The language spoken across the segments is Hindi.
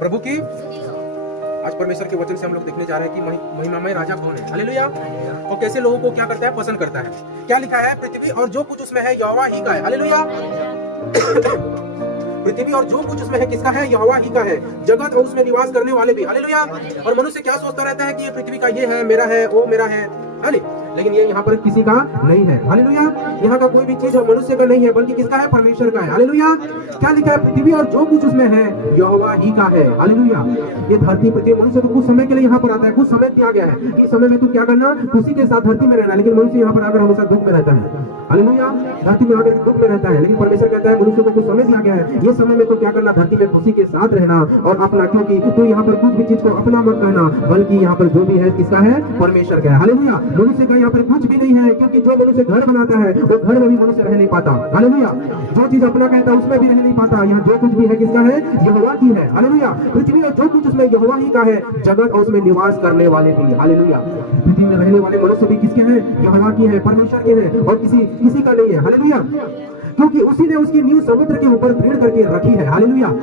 प्रभु की आज परमेश्वर के वचन से हम लोग देखने जा रहे हैं कि महिमामय राजा कौन है। हालेलुया। और कैसे लोगों को क्या करता है, पसंद करता है। क्या लिखा है, पृथ्वी और जो कुछ उसमें है यहोवा ही का है। हालेलुया। पृथ्वी और जो कुछ उसमें है किसका है, यहोवा ही का है। जगत और उसमें निवास करने वाले भी। हालेलुया। और मनुष्य क्या सोचता रहता है कि ये पृथ्वी का ये है, मेरा है, वो मेरा है, लेकिन ये यहाँ पर किसी का नहीं है। हालेलुया। यहाँ का कोई भी चीज मनुष्य का नहीं है, बल्कि किसका है, परमेश्वर का है। हालेलुया। क्या लिखा है, पृथ्वी और जो कुछ उसमें है यहोवा ही का है। हालेलुया। ये धरती पृथ्वी मनुष्य तो कुछ समय के लिए यहाँ पर आता है, कुछ समय दिया गया है कि समय में तू क्या करना, खुशी के साथ धरती में रहना, लेकिन मनुष्य यहाँ पर आकर हमेशा दुख में रहता है। हालेलुया। धरती में आकर दुख में रहता है, लेकिन परमेश्वर कहता है मनुष्य को कुछ समय दिया गया है, ये समय में तो क्या करना, धरती में खुशी के साथ रहना और अपना, क्योंकि तू यहाँ पर कुछ भी चीज को अपना मत कहना, बल्कि यहाँ पर जो भी है किसका है, परमेश्वर का है। हालेलुया। मनुष्य का यहाँ पर कुछ भी नहीं है, क्योंकि जो मनुष्य घर बनाता है वो घर में भी मनुष्य रह नहीं पाता। हालेलुया। जो चीज अपना कहता है उसमें भी रह नहीं पाता। यहाँ जो कुछ भी है किसका है, यहोवा की है। हालेलुया। पृथ्वी और जो कुछ उसमें यहोवा ही का है, जगत और उसमें निवास करने वाले भी। हालेलुया। पृथ्वी में रहने वाले मनुष्य भी किसके हैं, यहोवा की है, परमेश्वर के हैं, और किसी का नहीं है। हालेलुया। क्योंकि उसी ने उसकी नींव समुद्र के ऊपर दृढ़ करके रखी है। हालेलुया।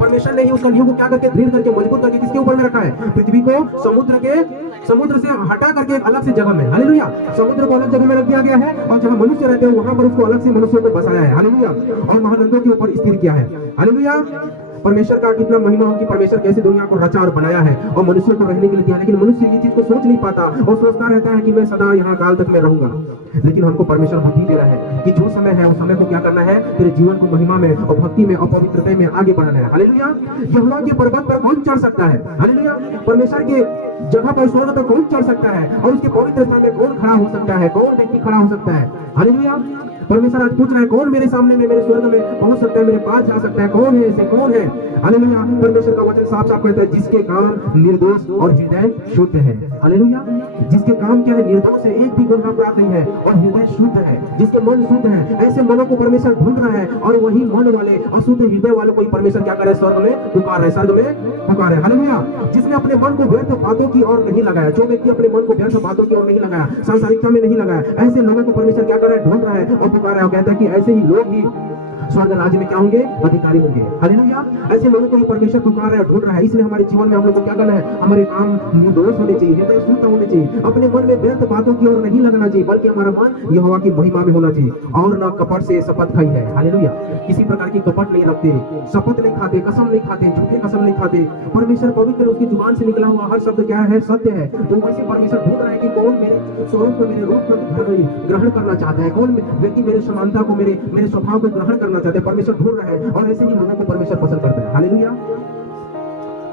परमेश्वर ने ही उसका नींव को क्या करके, दृढ़ करके, मजबूत करके किसके ऊपर में रखा है, पृथ्वी को समुद्र से हटा करके एक अलग से जगह में। हालेलुया। समुद्र को अलग जगह में रख दिया गया है, और जहाँ मनुष्य रहते हैं वहां पर उसको अलग से मनुष्यों को बसाया है। हालेलुया। और महानंदों के ऊपर स्थिर किया है। हालेलुया। परमेश्वर का कितना महिमा हो कि परमेश्वर कैसे दुनिया को रचा और बनाया है और मनुष्य को रहने के लिए दिया, लेकिन मनुष्य ये चीज को सोच नहीं पाता और सोचता रहता है कि मैं सदा यहाँ काल तक में रहूंगा। लेकिन हमको परमेश्वर बुद्धि दे रहा है कि जो समय है उस समय को क्या करना है, तेरे जीवन को महिमा में और भक्ति में और पवित्रता में आगे बढ़ाना है। हालेलुया। यहोवा के पर्वत पर कौन चढ़ सकता है। हालेलुया। परमेश्वर के जगह पर, स्वर्ग पर कौन चढ़ सकता है, और उसके पवित्र स्थान में कौन खड़ा हो सकता है, कौन व्यक्ति खड़ा हो सकता है। हालेलुया। परमेश्वर आज पूछ रहा है, कौन मेरे सामने में, मेरे स्वर्ग में पहुंच सकता है, मेरे पास जा सकता है, कौन है ऐसे, कौन है। हालेलुया। परमेश्वर का वचन साफ साफ कहता है, जिसके काम निर्दोष और हृदय शुद्ध है। हालेलुया। जिसके काम क्या है, निर्दोष है, एक भी गुनाह प्राप्त नहीं है, और हृदय शुद्ध है, जिसके मन शुद्ध है, ऐसे मनों को परमेश्वर ढूंढ रहा है, और वही मन वाले अशुद्ध हृदय वालों को परमेश्वर क्या करे, स्वर्ग में पुकार है, स्वर्ग में पुकार है। हालेलुया। जिसने अपने मन को व्यर्थ बातों की ओर नहीं लगाया, जो व्यक्ति अपने मन को व्यर्थ बातों की ओर नहीं लगाया, सांसारिकता में नहीं लगाया, ऐसे लोगों को परमेश्वर क्या कर रहा है, ढूंढ रहा है और पुकार रहा है, कहता है कि ऐसे ही लोग ही स्वर्ग राज्य में क्या होंगे, अधिकारी होंगे। हालेलुया। ऐसे लोगों को ही परमेश्वर पुकार रहा है, ढूंढ रहा है। इसलिए हमारे जीवन में हम लोग को क्या करना है, हमारे काम निर्दोष होने चाहिए, हृदय शुद्ध होने चाहिए, अपने मन में व्यर्थ बातों की ओर नहीं लगना चाहिए, बल्कि हमारा मन यहोवा की महिमा में होना चाहिए। और ना कपट से शपथ खाई है। हालेलुया। किसी प्रकार की कपट नहीं रखते, शपथ नहीं खाते, कसम नहीं खाते, झूठे कसम नहीं खाते। परमेश्वर पवित्र, उसकी जुबान से निकला हुआ हर शब्द क्या है, सत्य है। तो वैसे परमेश्वर ढूंढ रहा है कि कौन मेरे स्वरूप को, मेरे रूप को ग्रहण करना चाहता है, कौन व्यक्ति मेरे समानता को, मेरे स्वभाव को ग्रहण करना चाहते हैं। परमेश्वर ढूंढ रहा है, और ऐसे ही लोगों को परमेश्वर पसंद करता है। हालेलुया।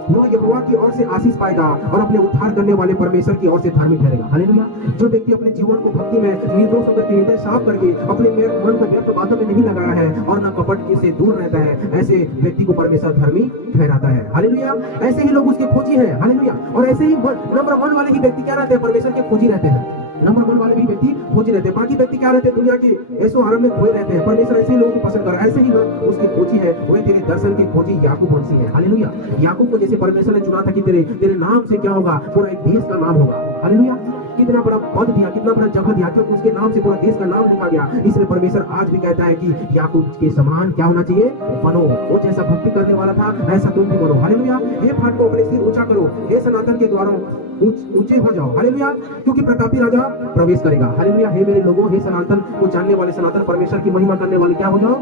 वो यहोवा की ओर से आशीष पाएगा और अपने उद्धार करने वाले परमेश्वर की ओर से धार्मिक ठहरेगा। हालेलुया। जो व्यक्ति अपने जीवन को भक्ति में निर्दोष होकर के, हृदय साफ करके, अपने मन को व्यर्थ बातों में नहीं लगाया है और न कपट से दूर रहता है, ऐसे व्यक्ति को परमेश्वर धर्मी ठहराता है। हालेलुया। ऐसे ही लोग उसके खोजी है। हालेलुया। और ऐसे ही नंबर 1 वाले ही व्यक्ति क्या रहते हैं, परमेश्वर के खोजी रहते हैं। नंबर 1 वाले भी व्यक्ति खोजी रहते हैं। बाकी व्यक्ति क्या रहते हैं, दुनिया के ऐसो आराम में खोए रहते हैं। परमेश्वर ऐसे ही लोगों को पसंद कर, ऐसे ही लोग उसकी खोजी है। वही तेरे दर्शन की खोजी याकूब वंशी है। हालेलुया। याकूब को जैसे परमेश्वर ने चुना था कि तेरे नाम से क्या होगा, पूरा एक देश का नाम होगा। हालेलुया। कितना बड़ा पद दिया, कितना बड़ा जगह दिया, क्योंकि उसके नाम से पूरा देश का नाम लिखा गया। इसलिए परमेश्वर आज भी कहता है कि याकूब के समान क्या होना चाहिए, बनो। वो जैसा भक्ति करने वाला था ऐसा तुम भी बनो। हालेलुया। हे फाट को अपने सिर ऊंचा करो, हे सनातन के द्वारों ऊंचे हो जाओ। हालेलुया। क्योंकि प्रतापी राजा प्रवेश करेगा। हालेलुया। हे मेरे लोगों, हे सनातन को जानने वाले, सनातन परमेश्वर की महिमा करने वाले क्या हो जाओ,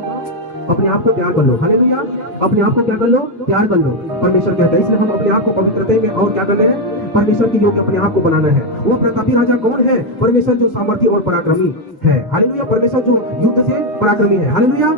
अपने आप को तैयार कर लो। हालेलुया। अपने आप को क्या कर लो, तैयार कर लो। परमेश्वर कहता है, इसलिए हम अपने आप को पवित्रता में और क्या करना है, परमेश्वर के योग्य अपने आप को बनाना है। वो प्रतापी राजा कौन है, परमेश्वर जो सामर्थी और पराक्रमी है। हालेलुया। परमेश्वर जो युद्ध से पराक्रमी है। हालेलुया।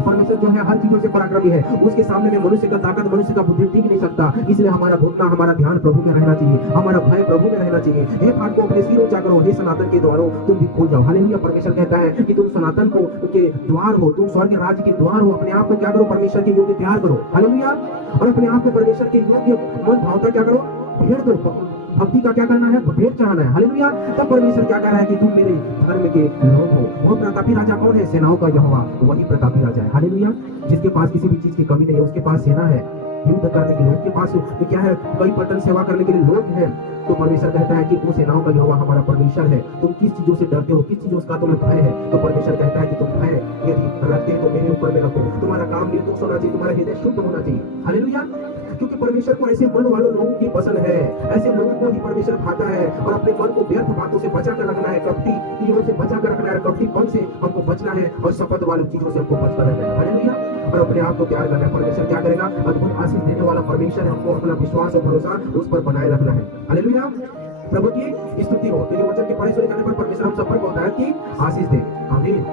परमेश्वर जो है हर चीजों से पराक्रमी है। उसके सामने में मनुष्य का ताकत, मनुष्य का बुद्धि टिक नहीं सकता। इसलिए हमारा घुटना, हमारा ध्यान प्रभु में रहना चाहिए, हमारा भय प्रभु में रहना चाहिए। हे फाट को अपने सिर ऊंचा करो, हे सनातन के द्वारों तुम भी खुल जाओ। हालेलुया। परमेश्वर कहता है कि तुम सनातन को के द्वार हो, तुम स्वर्ग राज्य के द्वार हो। अपने आप को क्या करो, परमेश्वर के योग्य तैयार करो। हालेलुया। और अपने आप को परमेश्वर के योग्य मन भावता क्या करो, भेड़ दो। भक्ति का क्या करना है, भेंट चढ़ाना है। हालेलुया। तब परमेश्वर क्या कह रहा है कि तुम मेरे धर्म के लोग हो। वो प्रतापी राजा कौन है, सेनाओं का यहोवा, वही प्रतापी राजा है। हालेलुया। जिसके पास किसी भी चीज की कमी नहीं है, उसके पास सेना है युद्ध करने के लिए, उसके पास क्या है, कई पलटन सेवा करने के लिए लोग हैं। तो परमेश्वर कहता है कि वो सेनाओं का यहोवा हमारा परमेश्वर है। तुम किस चीजों से डरते हो, किस चीजों का तुम्हें भय है, तो परमेश्वर कहता है कि तुम भय यदि रखते हो तो मेरे ऊपर में रखो। तुम्हारा काम निर्दोष होना चाहिए, तुम्हारा हृदय शुद्ध होना चाहिए। हालेलुया। परमेश्वर को ऐसे मन वाले लोगों की पसंद है, ऐसे लोगों को ही परमेश्वर भाता है। और अपने मन को व्यर्थ बातों से बचा कर रखना है, कपटी चीजों से बचा कर रखना है, कपटीपन से हमको बचना है और शपथ वाली चीजों से हमको बचकर रहना है। हालेलुया। और अपने आप को तैयार करना है। परमेश्वर क्या करेगा? अद्भुत आशीष देने वाला परमेश्वर है, हमको अपना विश्वास और भरोसा उस पर बनाए रखना है। हालेलुया। प्रभु की स्तुति हो। तो ये वचन के पढ़े सुने जाने पर परमेश्वर हम सब पर बहुत कि आशीष दे। आमीन।